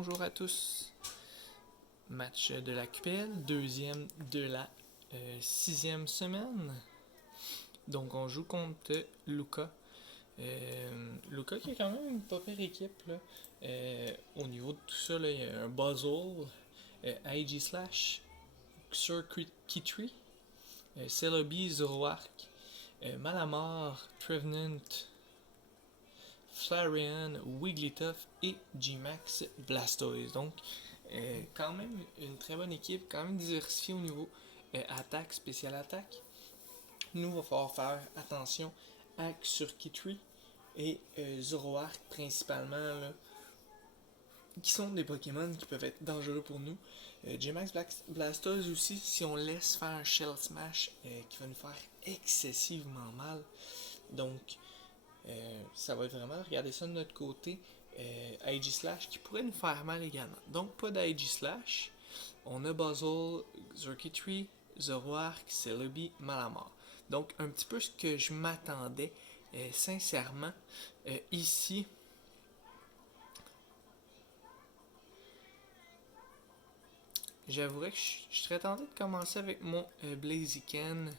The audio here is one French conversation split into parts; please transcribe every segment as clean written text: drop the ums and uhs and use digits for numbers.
Bonjour à tous. Match de la QPL, deuxième de la sixième semaine. Donc on joue contre Luka. Luka qui a quand même une pas pire équipe là. Au niveau de tout ça, là, il y a un Buzzle, IG Slash, Circuit Kitry, Celebi, Zoroark, Malamar, Trevenant, Flareon, Wigglytuff et G-Max Blastoise. Donc, quand même une très bonne équipe, quand même diversifiée au niveau attaque, spécial attaque. Nous, il va falloir faire attention à Xurkitree et Zoroark principalement, là, qui sont des Pokémon qui peuvent être dangereux pour nous. G-Max Blastoise aussi, si on laisse faire un Shell Smash qui va nous faire excessivement mal. Donc, ça va être vraiment regarder ça de notre côté. IG Slash qui pourrait nous faire mal également. Donc pas d'IG Slash. On a Buzzle, Xurkitree, Zoroark, Celebi, Malamar. Donc un petit peu ce que je m'attendais sincèrement ici. J'avouerais que je serais tenté de commencer avec mon Blaziken.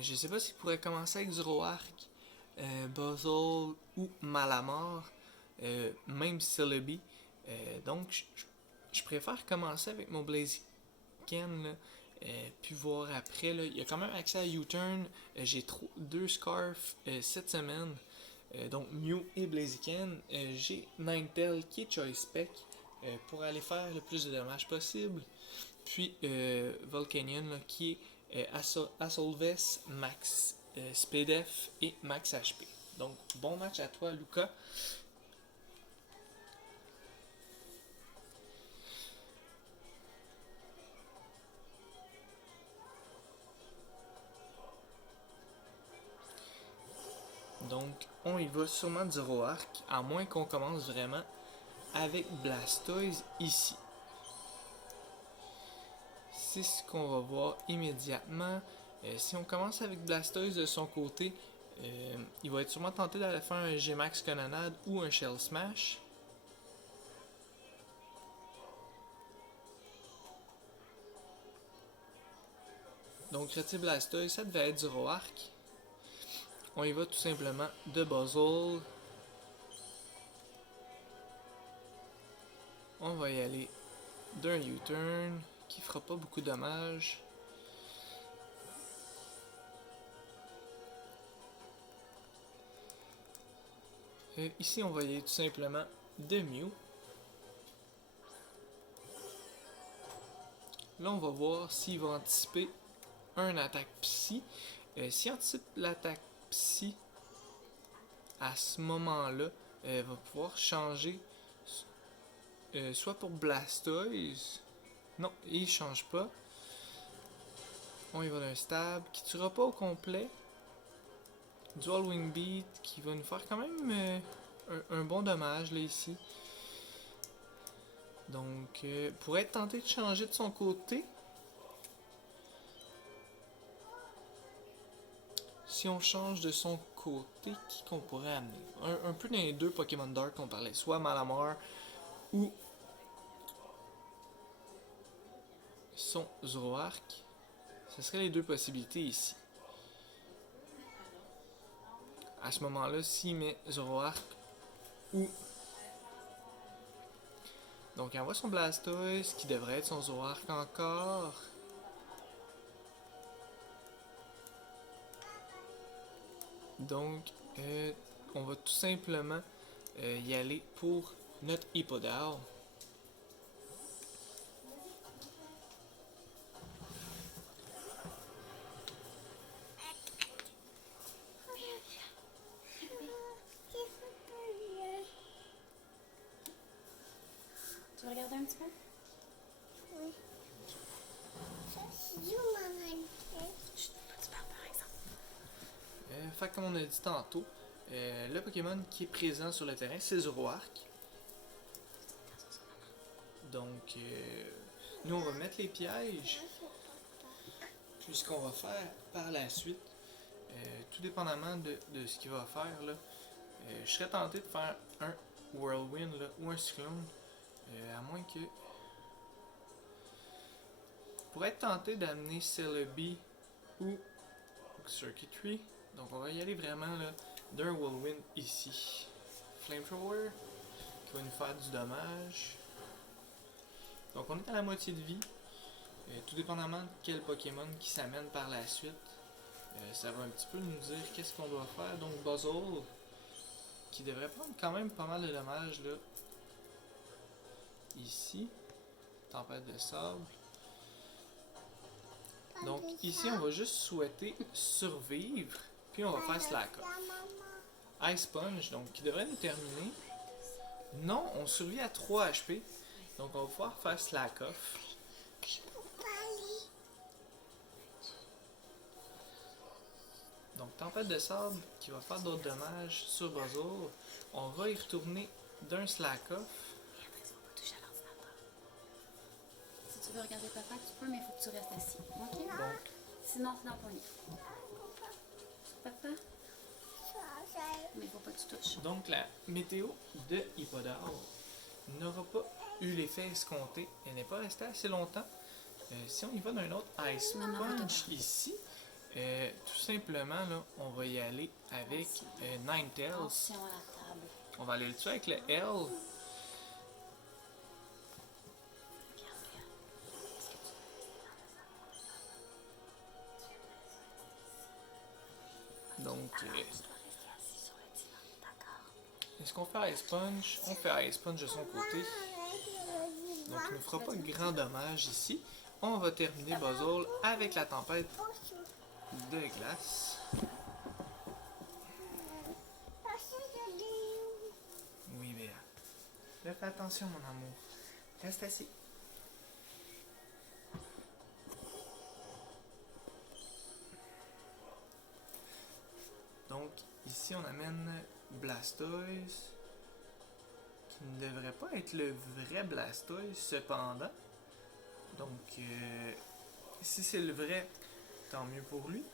Je sais pas s'il pourrait commencer avec Zoroark, Buzzle ou Malamar, même Celebi. Donc, je préfère commencer avec mon Blaziken, là, puis voir après. Là. Il y a quand même accès à U-Turn. J'ai deux Scarfs cette semaine. Donc, Mew et Blaziken. J'ai Ninetale qui est Choice Spec pour aller faire le plus de dommages possible. Puis, Volcanion là, qui est Assolves, Max SpeedF et Max HP. Donc, bon match à toi, Luka. Donc, on y va sûrement de Zoroark, à moins qu'on commence vraiment avec Blastoise ici. C'est ce qu'on va voir immédiatement. Si on commence avec Blastoise de son côté, il va être sûrement tenté d'aller faire un G-Max Canonade ou un Shell Smash. Donc, retire Blastoise, ça devait être Zoroark. On y va tout simplement de Buzzle. On va y aller d'un U-Turn qui fera pas beaucoup de dommages. Ici, on va y aller tout simplement de Mew. Là, on va voir s'il va anticiper un attaque psy. S'il anticipe l'attaque psy, à ce moment-là, va pouvoir changer soit pour Blastoise. Non, il change pas. On y va d'un stab qui tuera pas au complet. Dual Wing Beat qui va nous faire quand même un bon dommage là ici. Donc, pour être tenté de changer de son côté, si on change de son côté, qui qu'on pourrait amener un peu dans les deux Pokémon Dark qu'on parlait, soit Malamar ou son Zoroark. Ce seraient les deux possibilités ici. À ce moment-là, s'il met Zoroark ou... Donc, il envoie son Blastoise, qui devrait être son Zoroark encore. Donc, on va tout simplement y aller pour notre Hippodile. Tu veux regarder un petit peu? Oui. Ça, c'est du maman. Chut, pas tu parles par exemple. Fait comme on a dit tantôt, le Pokémon qui est présent sur le terrain, c'est Zoroark. Donc, nous on va mettre les pièges. Puis ce qu'on va faire par la suite, tout dépendamment de ce qu'il va faire, là, je serais tenté de faire un Whirlwind là, ou un Cyclone. À moins que. Pour être tenté d'amener Celebi ou Circuitry. Donc on va y aller vraiment là, d'un Whirlwind ici. Flamethrower qui va nous faire du dommage. Donc on est à la moitié de vie. Tout dépendamment de quel Pokémon qui s'amène par la suite. Ça va un petit peu nous dire qu'est-ce qu'on doit faire. Donc Buzzle qui devrait prendre quand même pas mal de dommages là. Ici. Tempête de sable. Donc ici on va juste souhaiter survivre. Puis on va faire Slack Off. Ice Sponge, donc qui devrait nous terminer. Non, on survit à 3 HP. Donc on va pouvoir faire Slack Off. Je peux pas aller. Donc tempête de sable qui va faire d'autres dommages sur Buzzle. On va y retourner d'un Slack Off. Béatrice, faut pas toucher à l'ordinateur. Si tu veux regarder papa, tu peux, mais il faut que tu restes assis. Ok? Donc Sinon, c'est dans ton lit. Papa? Ça, Mais il faut pas que tu touches. Donc la météo de Hippodore n'aura pas eu l'effet escompté. Elle n'est pas restée assez longtemps. Si on y va d'un autre Ice Punch ici, tout simplement, là, on va y aller avec Ninetales. Attention à la table. On va aller le tuer avec le L. Regarde, Donc, tu dois rester assis sur le divan, d'accord? est-ce qu'on fait Ice Punch? On fait Ice Punch de son côté. Donc, il ne fera pas grand dommage ici. On va terminer Buzzle avec la tempête de glace. Oui, Béa. Fais attention, mon amour. Reste assis. Donc, ici, on amène Blastoise, qui ne devrait pas être le vrai Blastoise, cependant. Donc, si c'est le vrai, tant mieux pour lui.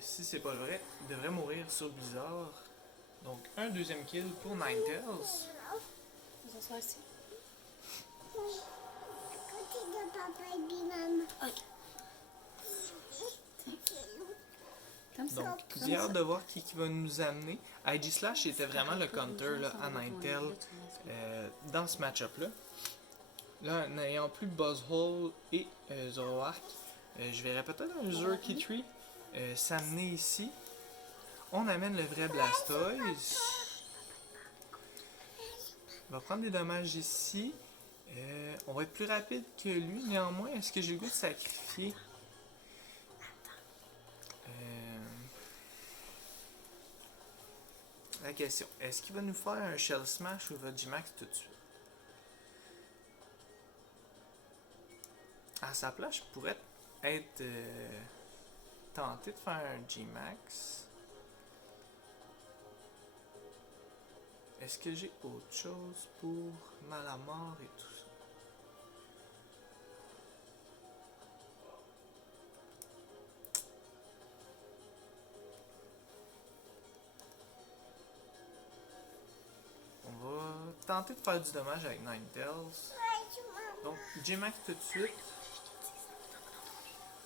Si c'est pas le vrai, il devrait mourir sur Blizzard. Donc, un deuxième kill pour Ninetales. On s'assoit ici. À côté de papa et de maman. Ok. Comme ça. Donc, j'ai hâte de voir qui va nous amener. IG Slash était vraiment le counter là, à Ninetales dans ce match-up-là. Là, n'ayant plus Buzzhole et Zoroark, je verrais peut-être un Zerkitry s'amener ici. On amène le vrai Blastoise. On va prendre des dommages ici. On va être plus rapide que lui. Néanmoins, est-ce que j'ai le goût de sacrifier la question? Est-ce qu'il va nous faire un Shell Smash ou il va G-Max tout de suite? À sa place, je pourrais être tenté de faire un G-Max. Est-ce que j'ai autre chose pour Malamar et tout ça? On va tenter de faire du dommage avec Ninetales. Donc, J-Max tout de suite.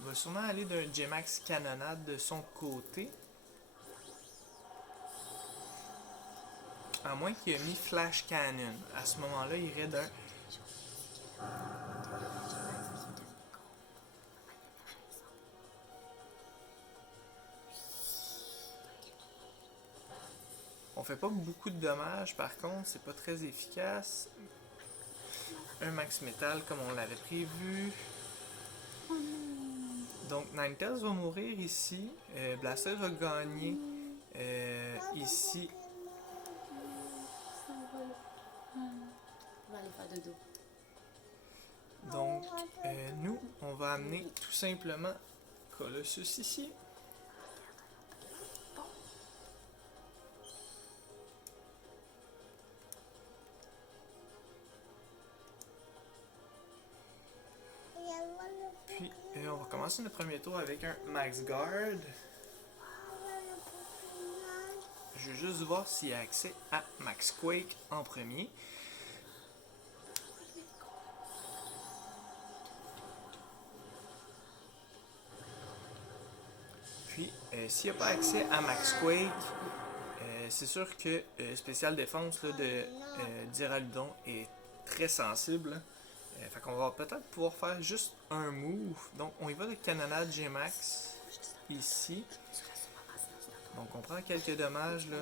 Il va sûrement aller d'un J-Max canonnade de son côté. À moins qu'il ait mis Flash Cannon. À ce moment-là, il irait d'un... On fait pas beaucoup de dommages, par contre, c'est pas très efficace. Un Max Metal comme on l'avait prévu. Donc Ninetales va mourir ici. Blastoise va gagner ici. On va aller faire dodo. Donc nous, on va amener tout simplement Colossus ici. Puis on va commencer notre premier tour avec un Max Guard. Je je veux juste voir s'il y a accès à Max Quake en premier. Puis, s'il n'y a pas accès à Max Quake, c'est sûr que spécial défense là, de Dyraludon est très sensible. Fait qu'on va peut-être pouvoir faire juste un move. Donc, on y va de Canonade G-Max ici. Donc, on prend quelques dommages là.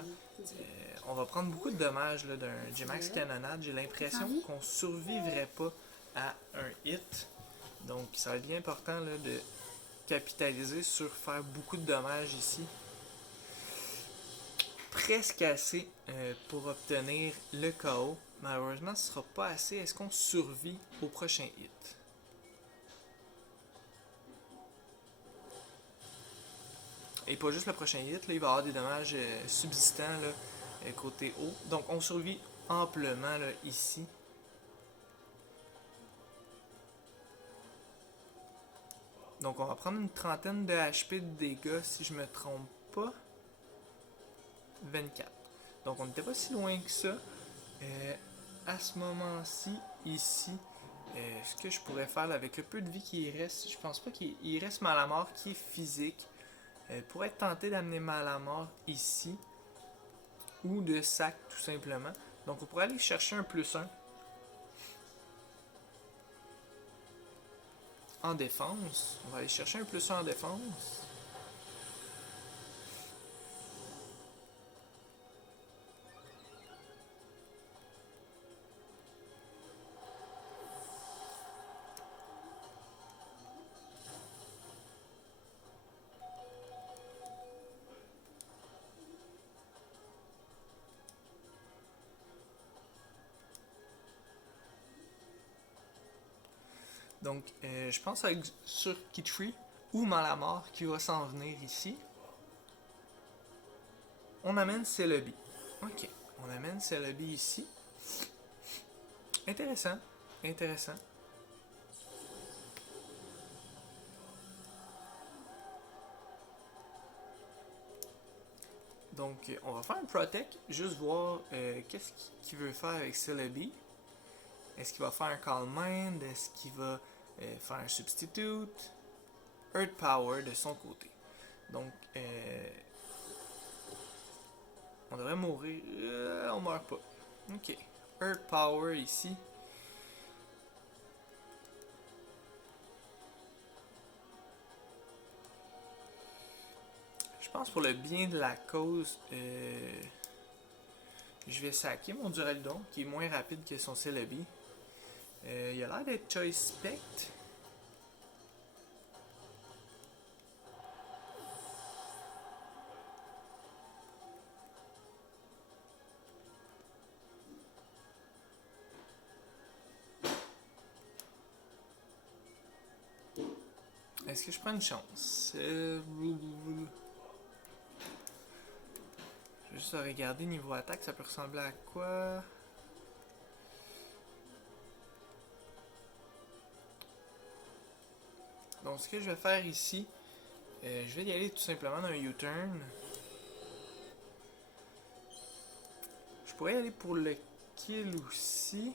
On va prendre beaucoup de dommages là, d'un G-Max Canonade. J'ai l'impression qu'on survivrait pas à un hit. Donc, ça va être bien important là, de capitaliser sur faire beaucoup de dommages ici. Presque assez pour obtenir le KO. Malheureusement, ce ne sera pas assez. Est-ce qu'on survit au prochain hit? Et pas juste le prochain hit, là, il va y avoir des dommages subsistants là, côté haut. Donc on survit amplement là, ici. Donc on va prendre une trentaine de HP de dégâts si je me trompe pas. 24. Donc on n'était pas si loin que ça. À ce moment-ci, ici, ce que je pourrais faire là, avec le peu de vie qui reste, je pense pas qu'il reste Malamar qui est physique. Pourrait être tenté d'amener Malamar ici. Ou de sac tout simplement. Donc on pourrait aller chercher un +1 en défense. On va aller chercher un +1 en défense. Donc, je pense avec sur Kitri ou Malamar qui va s'en venir ici. On amène Celebi. Ok, on amène Celebi ici. Intéressant, intéressant. Donc, on va faire un Protect, juste voir qu'est-ce qu'il veut faire avec Celebi. Est-ce qu'il va faire un Calm Mind? Est-ce qu'il va faire un Substitute? Earth Power de son côté. Donc, on devrait mourir. On meurt pas. Ok. Earth Power ici. Je pense pour le bien de la cause, je vais saquer mon Duraludon, qui est moins rapide que son Celebi. Il a l'air d'être Choice Spect. Est-ce que je prends une chance? Je vais juste regarder niveau attaque, ça peut ressembler à quoi? Donc ce que je vais faire ici, je vais y aller tout simplement d'un U-turn. Je pourrais y aller pour le kill aussi.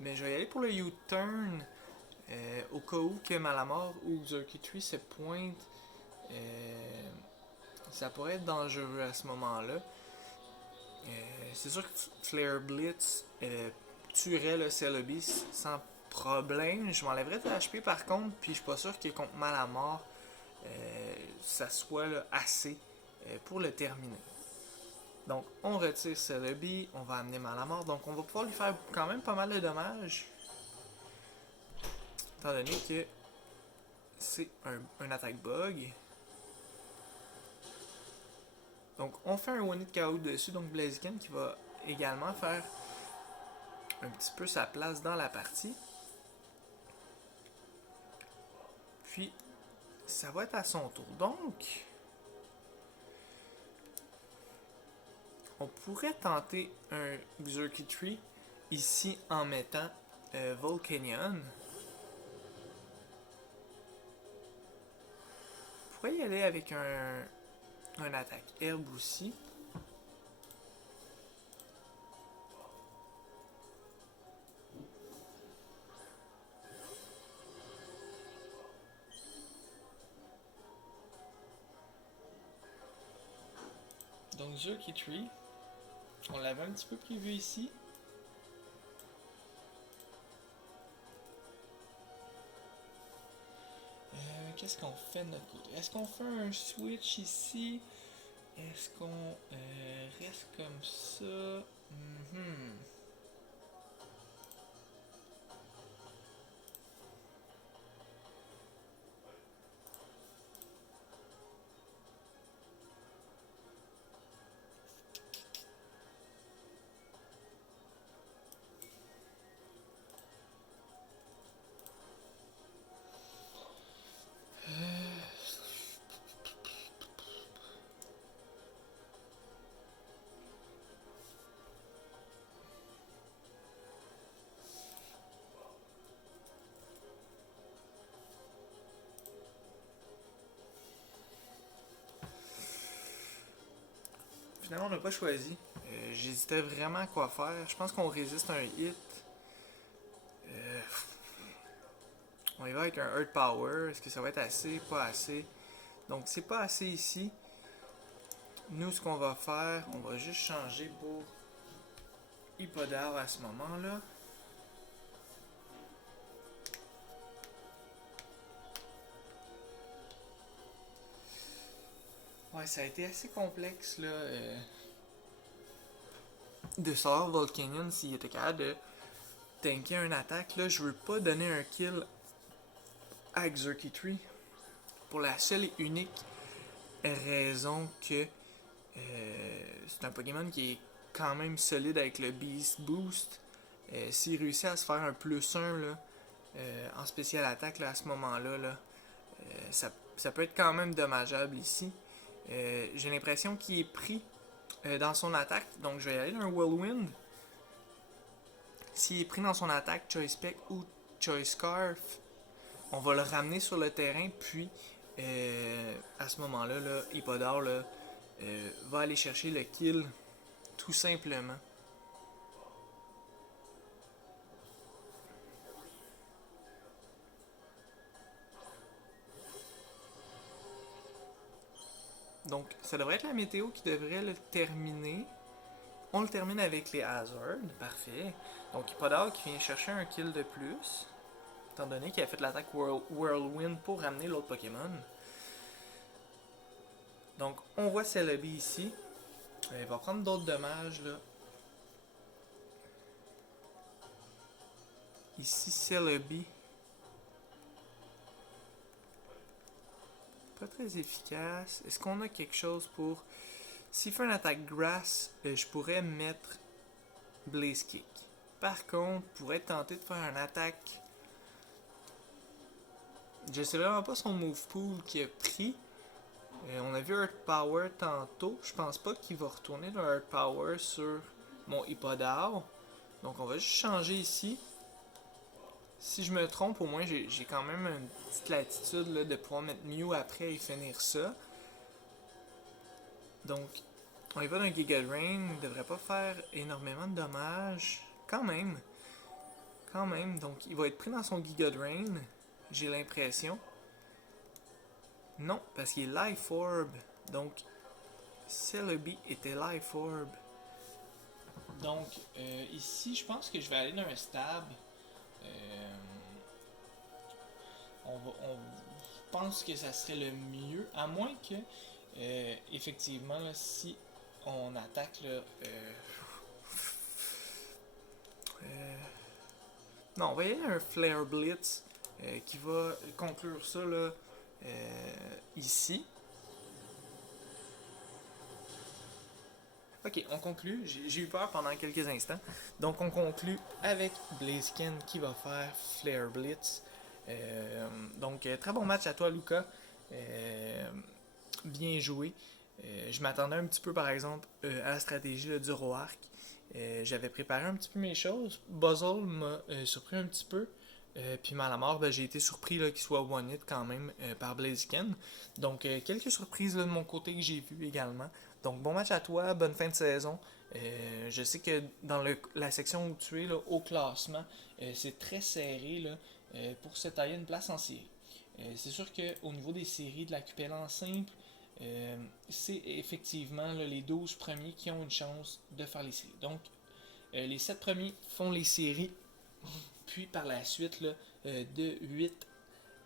Mais je vais y aller pour le U-turn. Au cas où que Malamar ou Xurkitree se pointe. Ça pourrait être dangereux à ce moment-là. C'est sûr que Flare Blitz tuerait le Celebi sans problème. Je m'enlèverais de HP par contre, puis je suis pas sûr que contre Malamar, ça soit là, assez pour le terminer. Donc on retire Celebi, on va amener Malamar, donc on va pouvoir lui faire quand même pas mal de dommages. Étant donné que c'est un attaque bug. Donc on fait un one-hit KO dessus, donc Blaziken qui va également faire un petit peu sa place dans la partie. Puis ça va être à son tour. Donc on pourrait tenter un Xurkitree ici en mettant Volcanion. On pourrait pourrait y aller avec un attaque herbe aussi. Donc Jerky Tree, on l'avait un petit peu prévu ici. Qu'est-ce qu'on fait de notre côté? Est-ce qu'on fait un switch ici? Est-ce qu'on reste comme ça? Finalement, on n'a pas choisi. J'hésitais vraiment à quoi faire. Je pense qu'on résiste à un hit. On y va avec un Earth Power. Est-ce que ça va être assez? Pas assez. Donc, c'est pas assez ici. Nous, ce qu'on va faire, on va juste changer pour Hippodar à ce moment-là. Ouais, ça a été assez complexe là, de savoir Volcanion s'il était capable de tanker une attaque. Là, je veux pas donner un kill à Jerky Tree pour la seule et unique raison que c'est un Pokémon qui est quand même solide avec le Beast Boost. S'il réussit à se faire un +1 là, en spécial attaque là, à ce moment-là, là, ça peut être quand même dommageable ici. J'ai l'impression qu'il est pris dans son attaque, donc je vais y aller d'un Whirlwind. S'il est pris dans son attaque, Choice Peck ou Choice Scarf, on va le ramener sur le terrain, puis à ce moment-là, là, Hippodar là, va aller chercher le kill tout simplement. Donc, ça devrait être la météo qui devrait le terminer. On le termine avec les Hazards, parfait. Donc, Hippodar qui vient chercher un kill de plus, étant donné qu'il a fait l'attaque Whirlwind pour ramener l'autre Pokémon. Donc, on voit Celebi ici. Il va prendre d'autres dommages, là. Ici, Celebi. Pas très efficace. Est-ce qu'on a quelque chose pour... S'il fait une attaque Grass, je pourrais mettre Blaze Kick. Par contre, je pourrais tenter de faire une attaque... Je sais vraiment pas son move pool qu'il a pris. On a vu Earth Power tantôt. Je pense pas qu'il va retourner le Earth Power sur mon Hippodar. Donc on va juste changer ici. Si je me trompe, au moins j'ai quand même une petite latitude là, de pouvoir mettre Mew après et finir ça. Donc on y va d'un Giga Drain. Il devrait pas faire énormément de dommages. Quand même. Quand même. Donc il va être pris dans son Giga Drain. J'ai l'impression. Non, parce qu'il est Life Orb. Donc, Celebi était Life Orb. Donc, ici, je pense que je vais aller dans un stab. Je pense que ça serait le mieux. À moins que, effectivement, là, si on attaque là, non, on va y aller un Flare Blitz qui va conclure ça là, ici. Ok, on conclut. J'ai eu peur pendant quelques instants. Donc, on conclut avec Blaziken qui va faire Flare Blitz. Donc, très bon match à toi, Luca. Bien joué. Je m'attendais un petit peu, par exemple, à la stratégie là, du Zoroark. J'avais préparé un petit peu mes choses. Buzzle m'a surpris un petit peu. Puis Malamar, ben, j'ai été surpris qu'il soit one hit quand même par Blaziken. Donc quelques surprises là, de mon côté que j'ai vues également. Donc bon match à toi, bonne fin de saison. Je sais que dans la section où tu es là, au classement, c'est très serré là, pour se tailler une place en série. C'est sûr qu'au niveau des séries de la QPL en simple, c'est effectivement là, les 12 premiers qui ont une chance de faire les séries. Donc les 7 premiers font les séries. Puis par la suite, là, de 8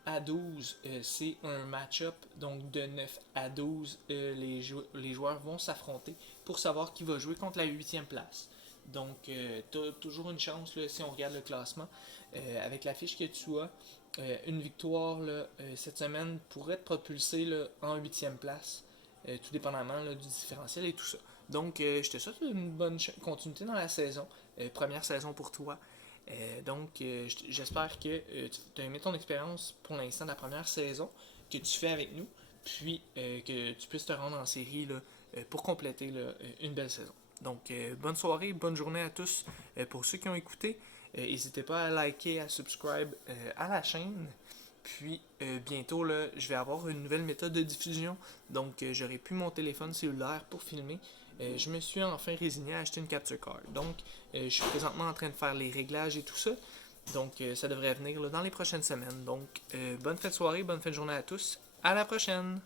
à 12, c'est un match-up. Donc de 9 à 12, les joueurs vont s'affronter pour savoir qui va jouer contre la 8e place. Donc tu as toujours une chance, là, si on regarde le classement, avec la fiche que tu as, une victoire là, cette semaine pourrait te propulser là, en 8e place, tout dépendamment là, du différentiel et tout ça. Donc je te souhaite une bonne continuité dans la saison. Première saison pour toi. Donc, j'espère que tu as aimé ton expérience pour l'instant de la première saison que tu fais avec nous, puis que tu puisses te rendre en série là, pour compléter là, une belle saison. Donc, bonne soirée, bonne journée à tous. Pour ceux qui ont écouté, n'hésitez pas à liker, à subscribe à la chaîne. Puis, bientôt, là, je vais avoir une nouvelle méthode de diffusion. Donc, j'aurai plus mon téléphone cellulaire pour filmer. Je me suis enfin résigné à acheter une capture card. Donc, je suis présentement en train de faire les réglages et tout ça. Donc, ça devrait venir là, dans les prochaines semaines. Donc, bonne fin de soirée, bonne fin de journée à tous. À la prochaine!